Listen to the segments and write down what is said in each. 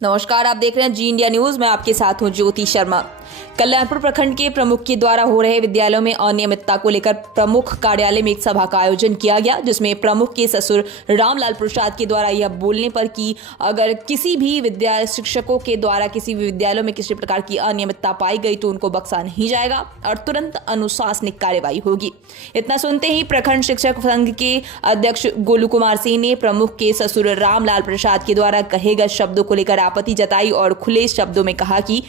नमस्कार, आप देख रहे हैं जी इंडिया न्यूज। मैं आपके साथ हूं ज्योति शर्मा। कल्याणपुर प्रखंड के प्रमुख के द्वारा हो रहे विद्यालयों में अनियमितता को लेकर प्रमुख कार्यालय में एक सभा का आयोजन किया गया, जिसमें प्रमुख के ससुर रामलाल प्रसाद के द्वारा यह बोलने पर कि अगर किसी भी विद्यालय शिक्षकों के द्वारा किसी भी विद्यालयों में किसी प्रकार की अनियमितता पाई गई तो उनको बख्शा नहीं जाएगा और तुरंत अनुशासनिक कार्रवाई होगी। इतना सुनते ही प्रखंड शिक्षक संघ के अध्यक्ष गोलू कुमार सिंह ने प्रमुख के ससुर रामलाल प्रसाद के द्वारा कहे गए शब्दों को लेकर आपत्ति जताई और खुले शब्दों में कहा कि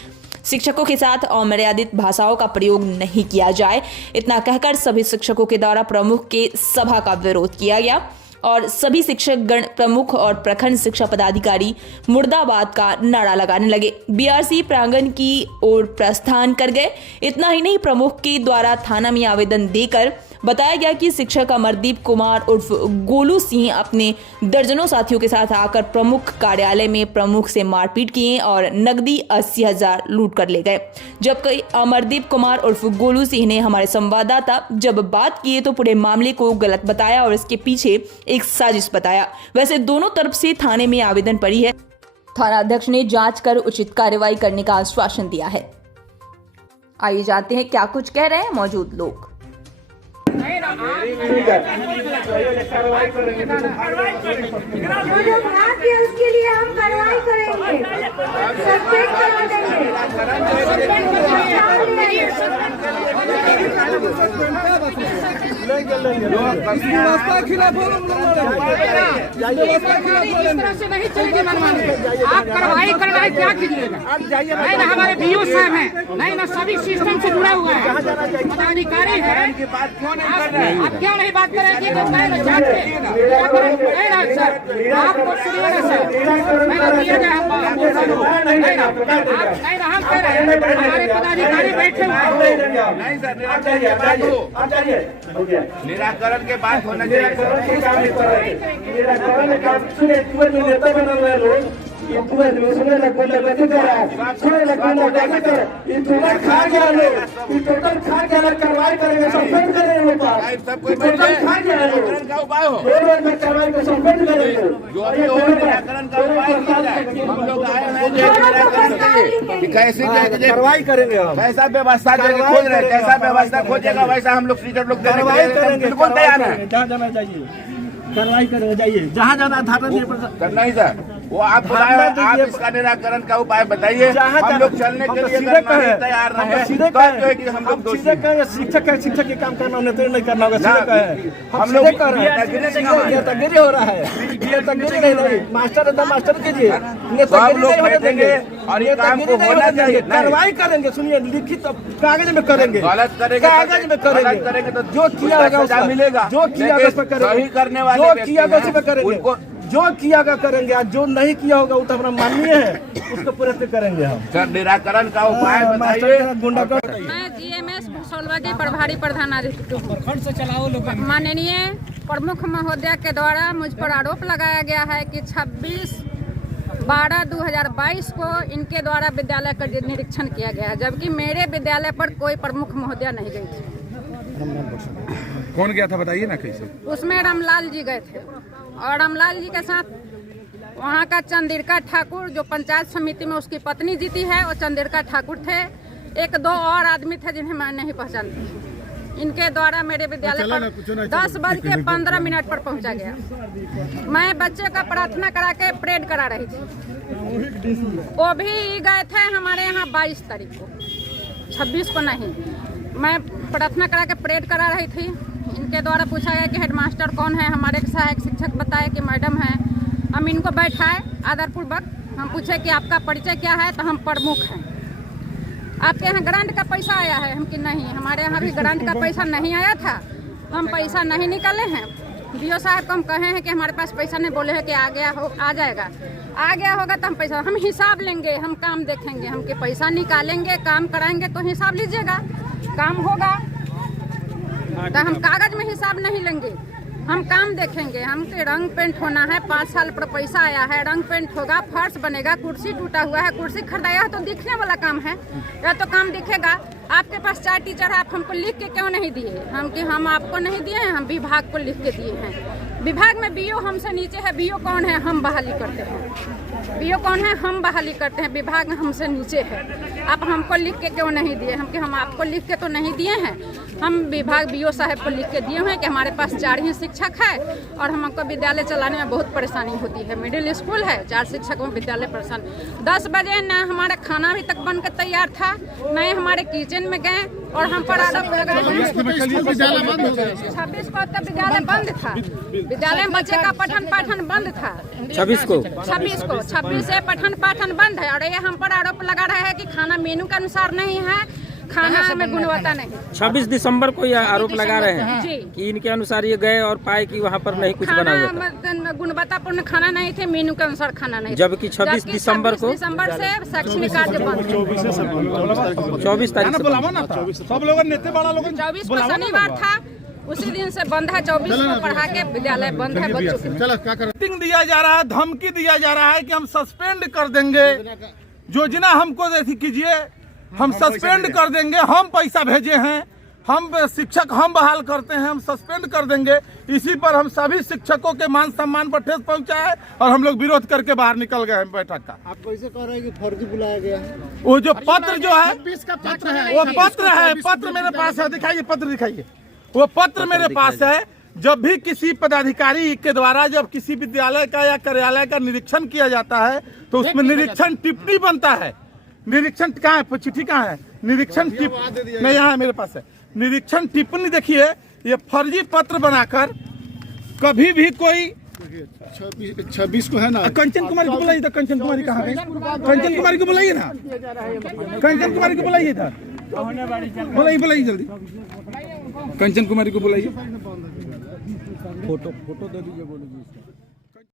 शिक्षकों के साथ अमर्यादित भाषाओं का प्रयोग नहीं किया जाए। इतना कहकर सभी शिक्षकों के द्वारा प्रमुख के सभा का विरोध किया गया और सभी शिक्षक गण प्रमुख और प्रखंड शिक्षा पदाधिकारी मुर्दाबाद का नारा लगाने लगे। बीआरसी प्रांगण की ओर प्रस्थान कर गए। इतना ही नहीं, प्रमुख के द्वारा थाना में आवेदन देकर बताया गया कि शिक्षक अमरदीप कुमार उर्फ गोलू सिंह अपने दर्जनों साथियों के साथ आकर प्रमुख कार्यालय में प्रमुख से मारपीट किए और नकदी 80,000 लूट कर ले गए। जबकि अमरदीप कुमार उर्फ गोलू सिंह ने हमारे संवाददाता जब बात किए तो पूरे मामले को गलत बताया और इसके पीछे एक साजिश बताया। वैसे दोनों तरफ से थाने में आवेदन पड़ी है। थाना अध्यक्ष ने जांच कर उचित कार्रवाई करने का आश्वासन दिया है। आइए जानते हैं क्या कुछ कह रहे हैं मौजूद लोग। उसके लिए हम कार्रवाई करेंगे, सस्पेंड करा देंगे। व्यवस्था खिलाफ से नहीं चलेगी मनमानी। आप कार्रवाई क्या कीजिएगा? नहीं ना हमारे बीओ साहब हैं, नहीं ना सभी सिस्टम से जुड़ा हुआ है, पदाधिकारी है। आप क्यों नहीं बात करेंगे? नहीं ना सर, आपको सुनिए ना सर, नहीं ना दिया जाए नहीं ना हम कह रहे हैं हमारे पदाधिकारी बैठे हुए नहीं सर, निराकरण के बाद होना कार्रवाई करेंगे, सस्पेंड करेंगे, सब कुछ उपाय हो निराकरण का उपाय हम लोग आए हैं कैसे कार्रवाई करेंगे। कैसा व्यवस्था खोज रहे, कैसा व्यवस्था खोजेगा वैसा हम लोग टीचर लोग बिल्कुल तैयार है। जहाँ जाना चाहिए कार्रवाई करेंगे, जाइए जहाँ जाना करना ही सर। वो आप इसका निराकरण का उपाय बताइए। हम लोग चलने के लिए तैयार नहीं, सीधे कहे कि हम लोग शिक्षक है, शिक्षक के काम करना उन्हें तो नहीं करना होगा। सीधे कहे हम लोग नेतागिरी हो रहा है, नेतागिरी नहीं, मास्टर था मास्टर कीजिए। सब लोग बैठेंगे और ये काम को होना चाहिए, कार्रवाई करेंगे। सुनिए, लिखित कागज में करेंगे, गलत करेंगे कागज में करेंगे तो जो किया होगा मिलेगा, जो किया सही करने वाले जो किया करेंगे, जो किया करेंगे, जो नहीं किया होगा वो तो अपना माननीय है, उसको प्रयत्न करेंगे हम। सर निराकरण का उपाय बताइए। मैं जीएमएस भूसौलवा की प्रभारी प्रधान माननीय प्रमुख महोदय के द्वारा मुझ पर आरोप लगाया गया है कि 26/12/2022 को इनके द्वारा विद्यालय का निरीक्षण किया गया है, जबकि मेरे विद्यालय पर कोई प्रमुख महोदय नहीं गई थी। कौन गया था बताइए ना कैसे? उसमें रामलाल जी गए थे और रामलाल जी के साथ वहाँ का चंद्रिका ठाकुर जो पंचायत समिति में उसकी पत्नी जीती है, और चंद्रिका ठाकुर थे। 1-2 और आदमी थे जिन्हें मैं नहीं पहचानती। इनके द्वारा मेरे विद्यालय पर 10:15 पर पहुँचा गया। मैं बच्चे का प्रार्थना करा के परेड करा रही थी। वो भी गए थे हमारे यहाँ 22 तारीख को, 26 को नहीं। मैं प्रार्थना करा के परेड करा रही थी। इनके द्वारा पूछा गया कि हेडमास्टर कौन है। हमारे सहायक शिक्षक बताए कि मैडम है। हम इनको बैठाए आदरपूर्वक। हम पूछे कि आपका परिचय क्या है, तो हम प्रमुख हैं। आपके यहाँ ग्रांट का पैसा आया है? हम कि नहीं, हमारे यहाँ भी ग्रांट का पैसा नहीं आया था, हम पैसा नहीं निकाले हैं। बीओ साहब को हम कहे हैं कि हमारे पास पैसा नहीं, बोले हैं कि आ जाएगा, आ गया होगा तो हम पैसा, हम हिसाब लेंगे, हम काम देखेंगे। हम कि पैसा निकालेंगे, काम कराएंगे तो हिसाब लीजिएगा, काम होगा तो हम कागज में हिसाब नहीं लेंगे। हम काम देखेंगे, हमके रंग पेंट होना है, 5 साल पर पैसा आया है, रंग पेंट होगा, फर्श बनेगा, कुर्सी टूटा हुआ है, कुर्सी खरीदाया है तो दिखने वाला काम है, या तो काम दिखेगा। आपके पास 4 टीचर है, आप हमको लिख के क्यों नहीं दिए? हम आपको नहीं दिए हैं, हम विभाग को लिख के दिए हैं। विभाग में बीओ हमसे नीचे है, बीओ कौन है? हम बहाली करते हैं। बीओ कौन है? हम बहाली करते हैं। विभाग में हमसे नीचे है, आप हमको लिख के क्यों नहीं दिए? हम आपको लिख के तो नहीं दिए हैं, हम विभाग बीओ साहब को लिख के दिए हैं कि हमारे पास 4 ही शिक्षक है और हमको विद्यालय चलाने में बहुत परेशानी होती है। मिडिल स्कूल है, 4 शिक्षकों में विद्यालय परेशान। 10 बजे न हमारा खाना अभी तक बनकर तैयार था, न हमारे किचन में गए और हम पर आरोप लगाए। 26 को तो विद्यालय बंद था, विद्यालय में बच्चे का पठन पाठन बंद था। 26 से पठन पाठन बंद है और ये हम पर आरोप लगा रहे हैं कि खाना मेनू के अनुसार नहीं है, खाना में गुणवत्ता नहीं। 26 दिसंबर को यह आरोप लगा रहे हैं जी कि इनके अनुसार ये गए और पाए कि वहाँ पर नहीं कुछ बना हुआ था, गुणवत्तापूर्ण खाना नहीं थे, मेनू के अनुसार खाना नहीं। जबकि 26 दिसंबर को से शैक्षणिक कार्य बंद। 24 तारीख से सब लोग नेते बड़ा लोग 24 को शनिवार था, उसी दिन से बंद है। 24 को पढ़ा के विद्यालय बंद है बच्चों के। चलो क्या करें? दिया जा रहा है, धमकी दिया जा रहा है कि हम सस्पेंड कर देंगे, योजना हमको ऐसी कीजिए, हम सस्पेंड कर देंगे, हम पैसा भेजे हैं, हम शिक्षक हम बहाल करते हैं, हम सस्पेंड कर देंगे। इसी पर हम सभी शिक्षकों के मान सम्मान पर ठेस पहुंचा है और हम लोग विरोध करके बाहर निकल गए हैं बैठक का। आप कैसे कह रहे हैं कि फर्जी बुलाया गया है? वो जो पत्र जो है, वो पत्र है, पत्र मेरे पास है, दिखाइए पत्र दिखाइए। वो पत्र मेरे पास है। जब भी किसी पदाधिकारी के द्वारा जब किसी विद्यालय का या कार्यालय का निरीक्षण किया जाता है तो उसमें निरीक्षण टिप्पणी बनता है। निरीक्षण कहाँ है? चिट्ठी कहाँ है? निरीक्षण टिप्पणी नहीं, यहाँ मेरे पास है। निरीक्षण टिप्पणी देखिए, ये फर्जी पत्र बनाकर कभी भी कोई 26 को है ना। कंचन कुमारी को बुलाइए था। कंचन कुमारी कहाँ है? कंचन कुमारी को बुलाइए ना, कंचन कुमारी को बुलाइए था, बुलाइए जल्दी, कंचन कुमारी को बुलाइए। फोटो दे दीजिए, बोलो जी।